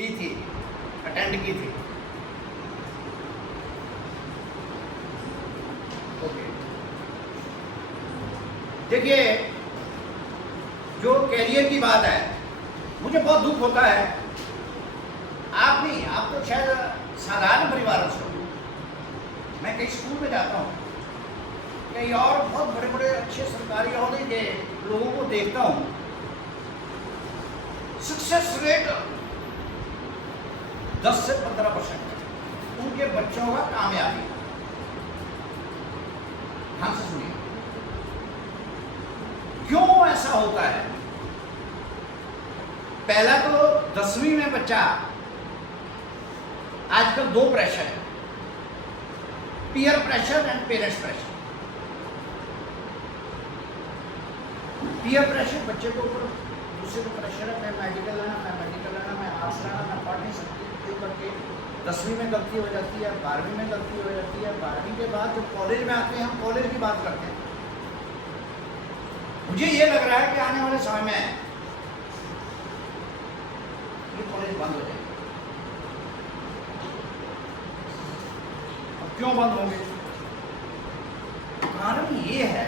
ली थी, अटेंड की थी। ओके, देखिए जो कैरियर की बात है, मुझे बहुत दुख होता है। आप नहीं, आप तो शायद साधारण परिवारों से हो। मैं कई स्कूल में जाता हूँ, कई और बहुत बड़े बड़े अच्छे सरकारी ओहदे के लोगों को देखता हूँ, सक्सेस रेट 10 से 15% उनके बच्चों का कामयाबी। ध्यान से सुनिए, क्यों ऐसा होता है? पहला तो 10वीं में बच्चा, आजकल दो प्रेशर है, peer pressure and parents pressure. Peer pressure बच्चे के ऊपर, दूसरे को प्रेशर है, मैं मेडिकल लेना, मैं आर्ट्स लेना, मैं पढ़ नहीं सकती, क्यों करके 10वीं में गलती हो जाती है, 12वीं में गलती हो जाती है, 12वीं के बाद जब कॉलेज में आते हैं, हम कॉलेज की बात करते हैं। मुझे ये लग रहा है कि आने वाले समय में ये कॉलेज बंद हो जाएगा। अब क्यों बंद होंगे? कारण ये है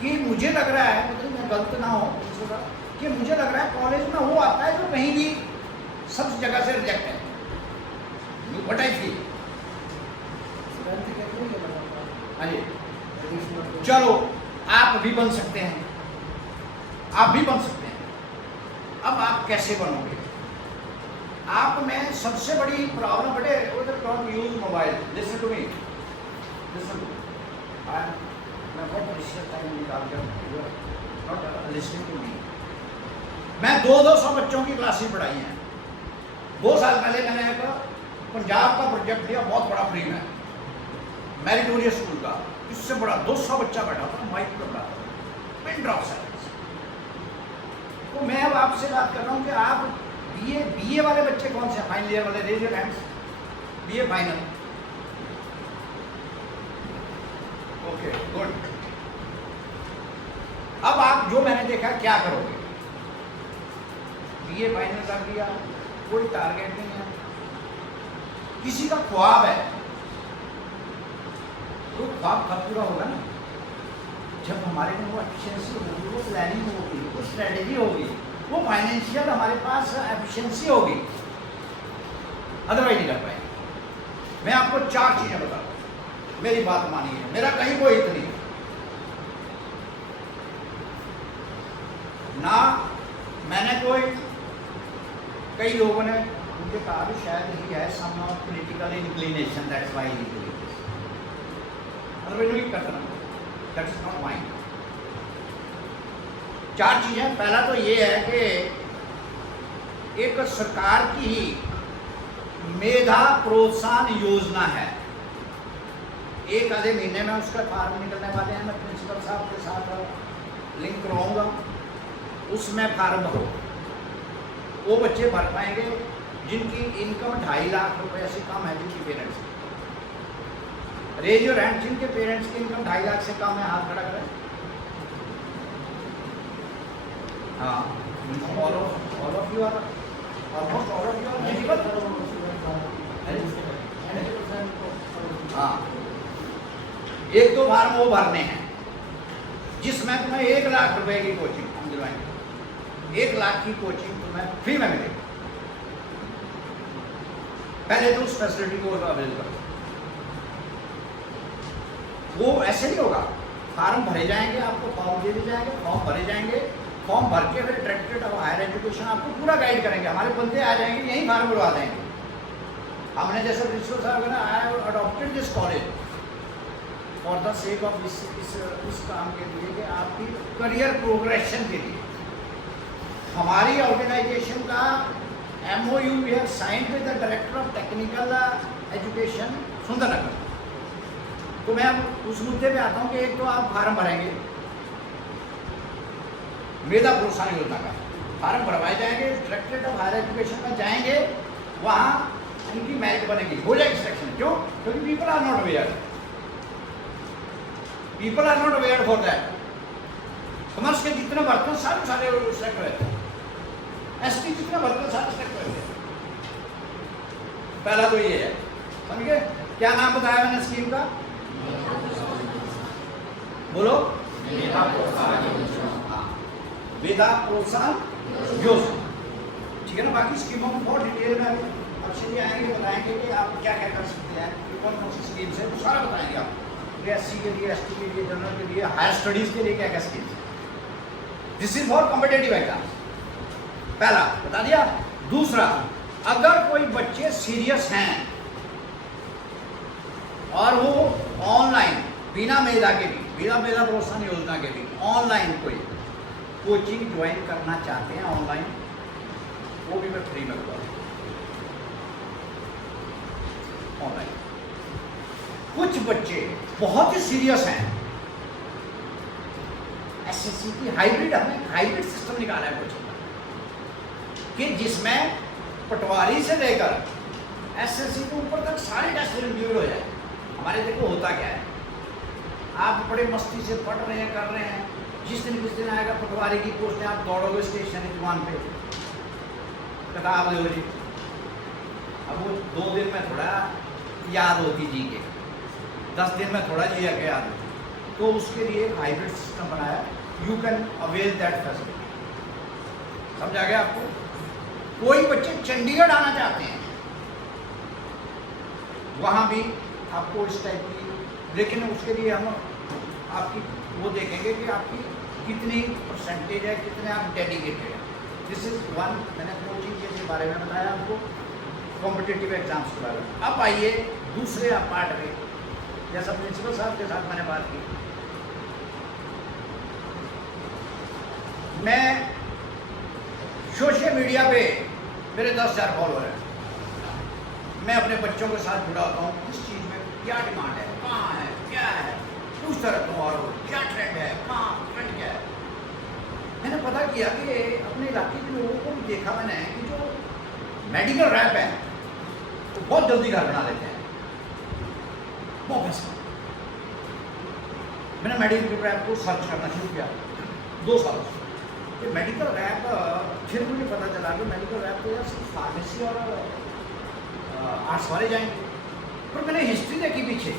कि मुझे लग रहा है, मतलब मैं गलत ना हो कि मुझे लग रहा है कॉलेज में वो आता है जो कहीं भी सब जगह से रिजेक्ट है। What I feel. हाँ जी, चलो आप भी बन सकते हैं, आप भी बन सकते हैं। अब आप कैसे बनोगे? आप में सबसे बड़ी प्रॉब्लम बड़े, don't use mobile, listen to me, listen to, मैं बहुत रिसर्च टाइम निकाल कर नॉट लिसनिंग टू मी। मैं 200 बच्चों की क्लासेस पढ़ाई हैं। 2 साल पहले मैंने एक पंजाब का प्रोजेक्ट दिया, बहुत बड़ा फ्री में, मेरिटोरियस स्कूल का, इससे बड़ा 200 बच्चा बैठा था, माइक पर बैठा था, पिन ड्रॉप साइलेंस। तो मैं अब आपसे बात कर रहा हूँ कि आप बीए वाले बच्चे कौन से, फाइनल ईयर वाले, raise your hands. BA final, okay good. अब आप जो मैंने देखा, क्या करोगे? बीए फाइनल कर दिया, कोई टारगेट नहीं है, किसी का ख्वाब है, तो ख्वाब कब पूरा होगा ना? जब हमारे में वो एफिशिएंसी होगी, वो प्लानिंग होगी, वो स्ट्रेटेजी होगी, वो फाइनेंशियल हमारे पास एफिशिएंसी होगी, अदरवाइज नहीं कर पाएंगे। मैं आपको 4 चीजें बता रहा हूं, मेरी बात मानिए, मेरा कहीं कोई हित नहीं ना। मैंने कई लोगों ने मुझे कहा भी शायद ही है some political inclination, that's why he do it, otherwise नहीं करता, दैट इज नॉट माइंड। 4 चीजें। पहला तो ये है कि एक सरकार की मेधा प्रोत्साहन योजना है, एक आधे महीने में उसका फार्म निकलने वाले हैं, मैं प्रिंसिपल साहब के साथ लिंक कराऊंगा, उसमें फार्म भरो। वो बच्चे भर पाएंगे जिनकी इनकम 2.5 लाख रुपए से कम है, जिनकी पेरेंट्स, रेज योर हैंड, जिनके पेरेंट्स की इनकम 2.5 लाख से कम है, हाथ खड़ा करें। हाँ, all of you are almost all of you are eligible। हाँ, 1-2 फार्म वो भरने हैं जिसमें तुम्हें 1 लाख रुपए की कोचिंग हम दिलवाएंगे। 1 लाख की कोचिंग तुम्हें फ्री में मिलेगी। पहले तो उस फैसिलिटी को अवेल करो। वो ऐसे नहीं होगा, फार्म भरे जाएंगे, आपको फॉर्म दे दिए जाएंगे, फॉर्म भरे जाएंगे, फॉर्म भर के फिर डायरेक्टरेट ऑफ हायर एजुकेशन आपको पूरा गाइड करेंगे, हमारे बंदे आ जाएंगे, यही फार्म भरवा देंगे। हमने जैसे प्रिंसिपल साहब ने, I have adopted this college for the sake of इस काम के लिए कि आपकी करियर प्रोग्रेशन के लिए। हमारी ऑर्गेनाइजेशन का MOU we have signed with the director of technical education Sundernagar. तो मैं अब उस मुद्दे पे आता हूँ कि एक तो आप फार्म भरेंगे, मेधा प्रोत्साहन योजना का फार्म भरवाए जाएंगे, डायरेक्टरेट ऑफ हायर एजुकेशन में जाएंगे, वहाँ उनकी मेरिट बनेगी, हो जाएगी सिलेक्शन। क्यों? क्योंकि people are not aware, people are not aware for that. Commerce के जितने भरते हैं सारे सिलेक्ट रहते हैं, ST जितने भरते हैं सारे सिलेक्ट रहते हैं। पहला तो ये है, समझ गए? क्या नाम बताया मैंने स्कीम का? बोलो। मेधा प्रोत्साहन योजना, ठीक है ना? बाकी स्कीमों को बहुत डिटेल में अच्छे से आएंगे, बताएंगे कि आप क्या क्या कर सकते हैं, कौन कौन सी स्कीम्स है, वो सारा बताएंगे आपको। एससी के लिए, एसटी के लिए, जनरल के लिए, हायर स्टडीज के लिए क्या क्या स्कीम्स है। This is for competitive exam, पहला बता दिया। दूसरा, अगर कोई बच्चे सीरियस हैं और वो ऑनलाइन बिना मेधा के भी, बिना मेधा प्रोत्साहन योजना के भी ऑनलाइन कोई कोचिंग ज्वाइन करना चाहते हैं ऑनलाइन, वो भी मैं फ्री में करवा ऑनलाइन। कुछ बच्चे बहुत ही सीरियस हैं, एसएससी की हाइब्रिड, हमने हाइब्रिड सिस्टम निकाला है कोचिंग का, कि जिसमें पटवारी से लेकर एसएससी के ऊपर तक सारे टेस्ट इंक्लूड हो जाए। हमारे देखो होता क्या है, आप बड़े मस्ती से पढ़ रहे हैं, कर रहे हैं, जिस दिन आएगा पटवारी की पोस्ट है, आप दौड़ोगे स्टेशन जुबान पे, किताब लो जी। अब वो 2 दिन में थोड़ा याद होती जी के, 10 दिन में थोड़ा जी के याद होती, तो उसके लिए एक हाइब्रिड सिस्टम बनाया, you can avail that facility. समझ आ गया आपको? कोई बच्चे चंडीगढ़ आना चाहते हैं, वहाँ भी आपको इस टाइप की, लेकिन उसके लिए हम आपकी वो देखेंगे कि आपकी कितनी परसेंटेज है, कितने आप डेडिकेटेड हैं। दिस इज वन, मैंने 2 चीज़ के बारे में बताया आपको कॉम्पिटिटिव एग्जाम्स के बारे में। अब आइए दूसरे पार्ट में, जैसा प्रिंसिपल साहब के साथ मैंने बात की, मैं सोशल मीडिया पे मेरे 10,000 फॉलोअर हैं, मैं अपने बच्चों के साथ जुड़ा होता हूँ, किस चीज़ में क्या डिमांड है, कहाँ है, क्या है, पूछता रहता हूँ, और क्या ट्रेंड है, कहाँ ट्रेंड क्या है। मैंने पता किया कि अपने इलाके के लोगों को भी देखा मैंने कि जो मेडिकल रैप है वो तो बहुत जल्दी घर बना लेते हैं, बहुत पैसा। मैंने मेडिकल रैप को सर्च करना शुरू किया 2 सालों से, कि मेडिकल रैप, फिर मुझे पता चला कि मेडिकल रैप तो यार सिर्फ फार्मेसी और आर्ट्स वाले जाएंगे। पर मैंने हिस्ट्री देखी पीछे,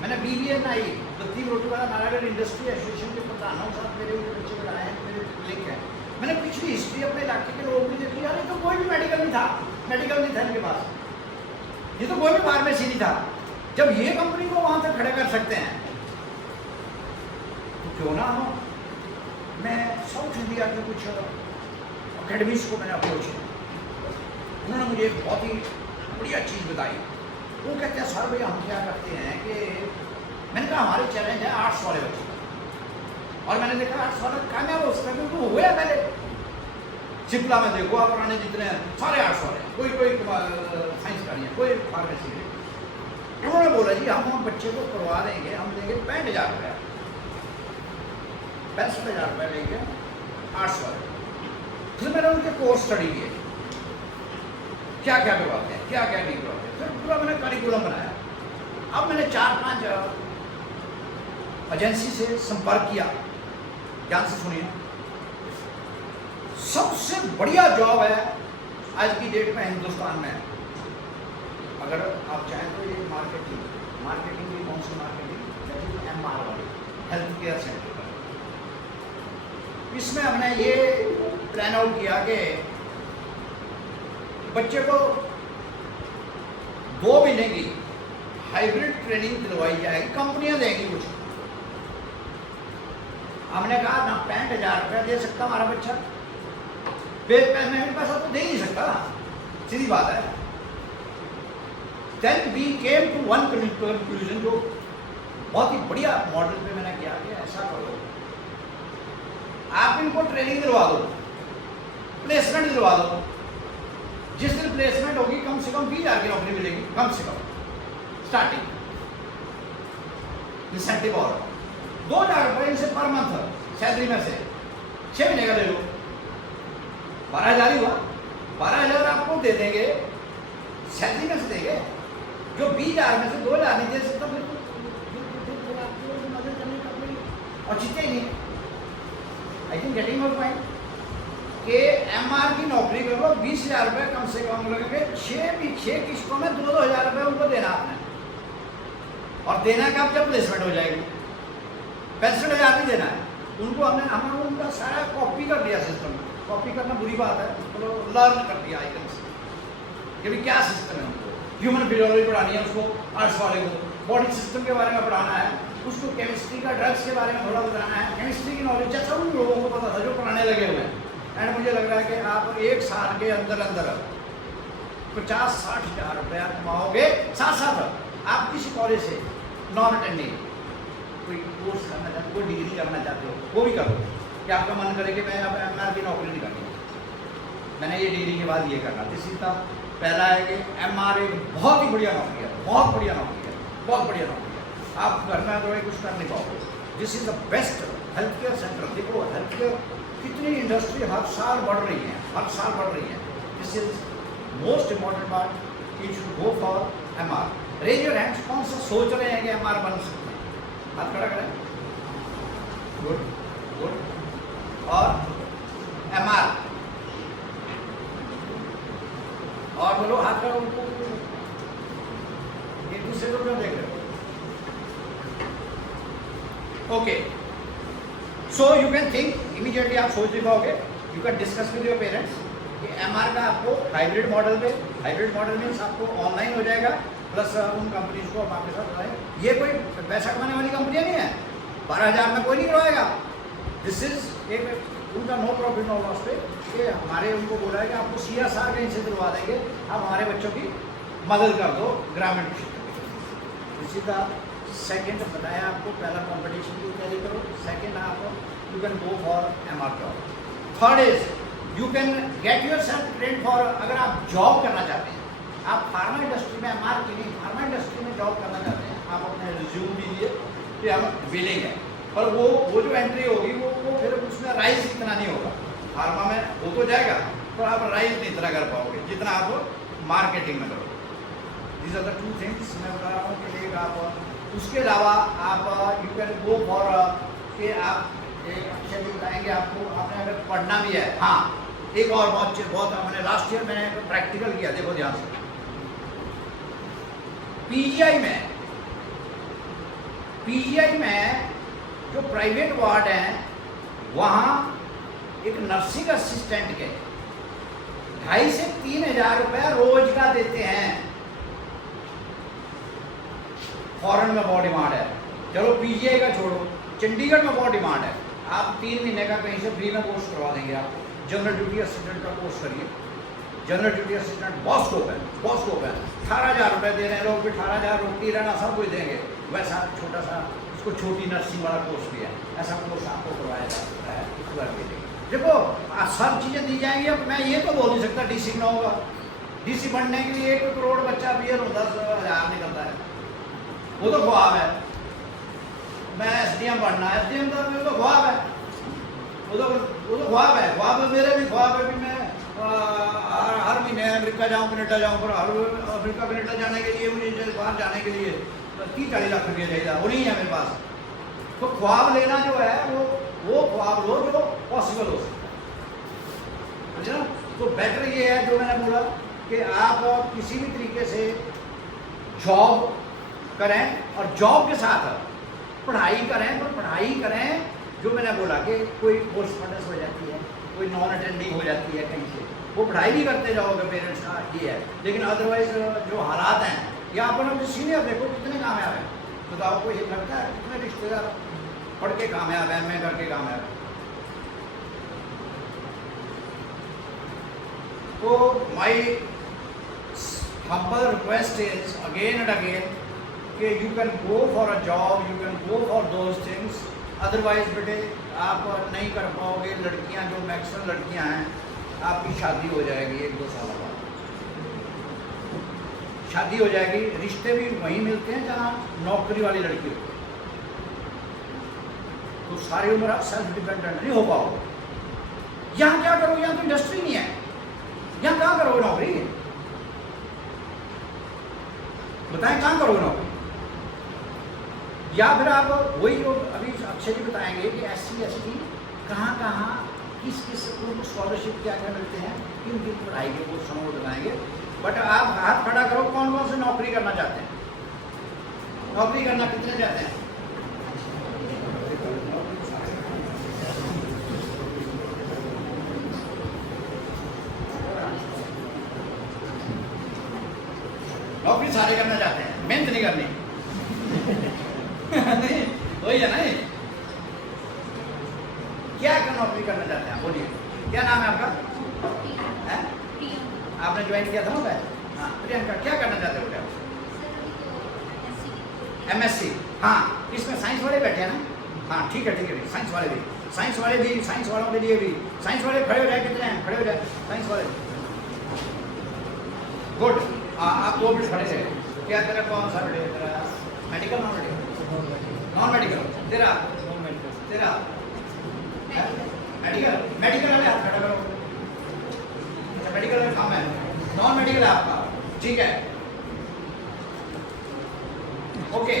मैंने BBNI दत्ती रोटीवाला नारायण इंडस्ट्री एसोसिएशन के प्रधानों के साथ मेरे बच्चे बनाए हैं, मेरे लिंक है। मैंने पिछली हिस्ट्री अपने इलाके के लोगों की देखी, यार ये तो कोई भी मेडिकल नहीं था इनके पास, ये तो कोई भी फार्मेसी नहीं था। जब ये कंपनी को वहाँ तक खड़े कर सकते हैं तो क्यों ना हो। मैं साउथ इंडिया के कुछ अकेडमीज को मैंने अप्रोच किया, उन्होंने मुझे एक बहुत ही बढ़िया चीज़ बताई। वो कहते हैं सर भैया हम क्या करते हैं कि, मैंने कहा हमारे चैलेंज है आर्ट्स वाले बच्चे, और मैंने देखा आर्ट्स वाला कामयाब हो सकता है, क्योंकि हुए पहले शिमला में देखो आप, पुराने जितने सारे आर्ट्स वाले, कोई साइंस का नहीं है, कोई फार्मेसी नहीं। उन्होंने बोला जी हम बच्चे को करवा देंगे, हम देंगे 65,000 रुपया, 65,000 रुपया लेंगे आर्ट्स वाले। फिर मैंने उनके कोर्स स्टडी किए, क्या क्या करवाते हैं, क्या क्या नहीं करवाते हैं, फिर पूरा मैंने करिकुलम बनाया। अब मैंने 4-5 एजेंसी से संपर्क किया, ध्यान से सुनिए। सबसे बढ़िया जॉब है आज की डेट में हिंदुस्तान में, अगर आप चाहें तो ये मार्केटिंग की कौन सी मार्केटिंग, MR वाली, हेल्थ केयर सेंटर। इसमें हमने ये प्लान आउट किया कि बच्चे को 2 महीने की हाइब्रिड ट्रेनिंग दिलवाई जाएगी, कंपनियां देंगी कुछ। हमने कहा ना 65,000 रुपया दे सकता हमारा बच्चा, पेमेंट पैसा तो दे ही नहीं सकता, सीधी बात है। Then we came to one conclusion, जो बहुत ही बढ़िया मॉडल पे मैंने किया कि ऐसा करो, आप इनको ट्रेनिंग दिलवा दो, प्लेसमेंट दिलवा दो। जिस दिन प्लेसमेंट होगी कम से कम 20,000 की नौकरी मिलेगी, कम से कम स्टार्टिंग इंसेंटिव, और 2,000 रुपये इनसे पर मंथ सैलरी में से 6 महीने का ले लो, 12,000 ही हुआ। 12,000 आपको दे देंगे, सैलरी में से देंगे, जो 20,000 में से 2,000 नहीं दे सकता, फिर मदद करने का कोई औचित्य ही नहीं। I think getting my point. कि एमआर की नौकरी कर लो, 20,000 रुपये कम से कम लगेंगे, 6 किस्तों में 2-2 हज़ार रुपये उनको देना आपने, और देना कब, जब प्लेसमेंट हो जाएगी। 65,000 भी देना है उनको। हमने उनका सारा कॉपी कर दिया सिस्टम। कॉपी करना बुरी बात है, तो लर्न कर दिया आइकन से कि भी क्या सिस्टम है। उनको ह्यूमन फिजियोलॉजी पढ़ानी है, उसको आर्ट्स वाले को बॉडी सिस्टम के बारे में पढ़ाना है, उसको केमिस्ट्री का, ड्रग्स के बारे में थोड़ा बताना है, केमिस्ट्री की नॉलेज जैसा उन लोगों को पता था जो पढ़ाने लगे हुए हैं। एंड मुझे लग रहा है कि आप 1 साल के अंदर 50-60 हज़ार रुपया कमाओगे। साथ साथ आप किसी कॉलेज से नॉन अटेंडिंग कोई कोर्स करना चाहते हो, कोई डिग्री करना चाहते हो, वो भी करो कि आपका मन करे कि मैं अब एमआर की नौकरी नहीं करनी, मैंने ये डिग्री के बाद ये करना। इसी तरह पहला है कि एमआर एक बहुत ही बढ़िया नौकरी है, बहुत बढ़िया नौकरी है, बहुत बढ़िया नौकरी है। आप घर में तो कुछ कर नहीं पाओगे। This is the best health care centre. देखो हेल्थ केयर कितनी इंडस्ट्री हर साल बढ़ रही है, हर साल बढ़ रही है। This is most important part, you should go for MR. Raise your hands, कौन सा सोच रहे हैं कि एमआर बन सकते हैं, हाथ खड़ा करें। Good good. और एमआर और बोलो, हाथ खड़ा। एक दूसरे को क्यों देख रहे हो? Okay, so you can think immediately, आप सोच नहीं पाओगे। You can discuss with your parents कि एमआर का आपको हाइब्रिड मॉडल पे, हाइब्रिड मॉडल मीन्स आपको ऑनलाइन हो जाएगा, प्लस उन कंपनीज को हम आपके साथ बताएं। ये कोई पैसा कमाने वाली कंपनियां नहीं है, 12,000 में कोई नहीं करवाएगा। दिस इज एक उनका नो प्रॉफिट नो लॉस पे, कि हमारे उनको बोला है कि आपको CSR कहीं से दिलवा देंगे, आप हमारे बच्चों की मदद कर दो ग्रामीण क्षेत्र में। इसी का सेकंड बताया आपको, पहला कंपटीशन की तैयारी करो, सेकंड आप you can go for MR job. Third is you can get your self train for, अगर आप जॉब करना चाहते हैं, आप फार्मा इंडस्ट्री में, एमआर की नहीं, फार्मा इंडस्ट्री में जॉब करना चाहते हैं, आप अपने रिज्यूम दीजिए कि हम विलिंग है, और वो जो एंट्री होगी वो फिर उसमें राइज इतना नहीं होगा। फार्मा में हो तो जाएगा, पर आप राइज नहीं इतना कर पाओगे जितना आप मार्केटिंग में करोगे। दीज आर द 2 थिंग्स मैं बता रहा हूँ कि एक आप, उसके अलावा आप यू कैन गो फॉर कि आप एक अच्छे भी बताएंगे आपको, आपने अगर पढ़ना भी है। हाँ, एक और बहुत मैंने लास्ट ईयर मैंने प्रैक्टिकल किया, देखो ध्यान से। पीजीआई में जो प्राइवेट वार्ड हैं, वहाँ एक नर्सिंग असिस्टेंट के 2,500 से 3,000 रुपया रोज का देते हैं। फॉरेन में बहुत डिमांड है, चलो पीजीआई का छोड़ो, चंडीगढ़ में बहुत डिमांड है। आप 3 महीने का कहीं से फ्री में कोर्स करवा देंगे आपको। जनरल ड्यूटी असिस्टेंट का कोर्स करिए, जनरल ड्यूटी असिस्टेंट बहुत स्कोप है, बहुत स्कोप है। 18,000 रुपये दे रहे हैं लोग, भी 18,000 रोटी रहना सब कुछ देंगे। वैसा छोटा सा उसको छोटी नर्सिंग वाला कोर्स भी है, ऐसा कोर्स आपको करवाया जा सकता है। देखो सब चीज़ें दी जाएंगी। अब मैं ये तो बोल नहीं सकता डीसी ना होगा, डीसी बनने के लिए 1 करोड़ बच्चा भी 10,000 निकलता है, वो तो ख्वाब है। मैं SDM बनना है, SDM तो ख्वाब है, वो तो ख्वाब है। ख्वाब मेरे भी ख्वाब है कि मैं हर महीने अमेरिका जाऊँ, कनाडा जाऊँ, पर हर अमेरिका कनाडा जाने के लिए, मुझे बाहर जाने के लिए 30-40 लाख रुपया चाहिए, वो नहीं है मेरे पास। तो ख्वाब लेना जो है वो ख्वाब लो जो पॉसिबल हो सकता है, अच्छा। तो बेटर ये है जो मैंने बोला कि आप किसी भी तरीके से जॉब करें, और जॉब के साथ पढ़ाई करें, पर पढ़ाई करें जो मैंने बोला कि कोई कोर्सपॉन्डेंस हो जाती है, कोई नॉन अटेंडिंग हो जाती है कहीं से, वो पढ़ाई भी करते जाओगे, पेरेंट्स का ये है। लेकिन अदरवाइज जो हालात हैं, या अपन सीनियर देखो कितने कामयाब हैं, बताओ कोई लगता है कितने रिश्तेदार पढ़ के कामयाब है, मैं करके कामयाब है। तो माई humble request is again and again कि you can go for a job, you can go for those things, otherwise बेटे आप नहीं कर पाओगे। लड़कियां जो मैक्सिमम लड़कियां हैं, आपकी शादी हो जाएगी 1-2 साल बाद, शादी हो जाएगी, रिश्ते भी वहीं मिलते हैं जहाँ नौकरी वाली लड़की होती है। तो सारी उम्र आप सेल्फ डिपेंडेंट नहीं हो पाओगे। यहाँ क्या करोगे, यहाँ तो इंडस्ट्री नहीं है, यहाँ कहाँ करोगे नौकरी, बताएं कहाँ करोगे नौकरी। या फिर आप वही जो अभी अक्षय जी बताएंगे कि SC ST कहाँ किस किस उनको स्कॉलरशिप क्या क्या मिलते हैं, किन किन पढ़ाई के वो समूह बनाएंगे। बट आप हाथ खड़ा करो, कौन कौन से नौकरी करना चाहते हैं? नौकरी करना कितने चाहते हैं? नौकरी सारे करना चाहते हैं, मेहनत नहीं करनी। नहीं, वही है ना। क्या नौकरी करना चाहते हैं, बोलिए। क्या नाम है आपका? है? आपने ज्वाइन किया था ना? हाँ, प्रियंका, क्या करना चाहते हो क्या? MSc। हाँ, इसमें साइंस वाले बैठे हैं ना? हाँ, ठीक है ठीक है, साइंस वाले भी, साइंस वालों के लिए भी। साइंस वाले खड़े हो जाए, कितने हैं? खड़े हो जाए साइंस वाले। गुड। आप 2 मिनट खड़े रहे। क्या तेरा कौन सा बेटे? तेरा medical, non medical? Non medical. तेरा मेडिकल। मेडिकल वाले हाथ खड़ा करो। अच्छा, मेडिकल में काम है, नॉन मेडिकल है आपका, ठीक है, ओके।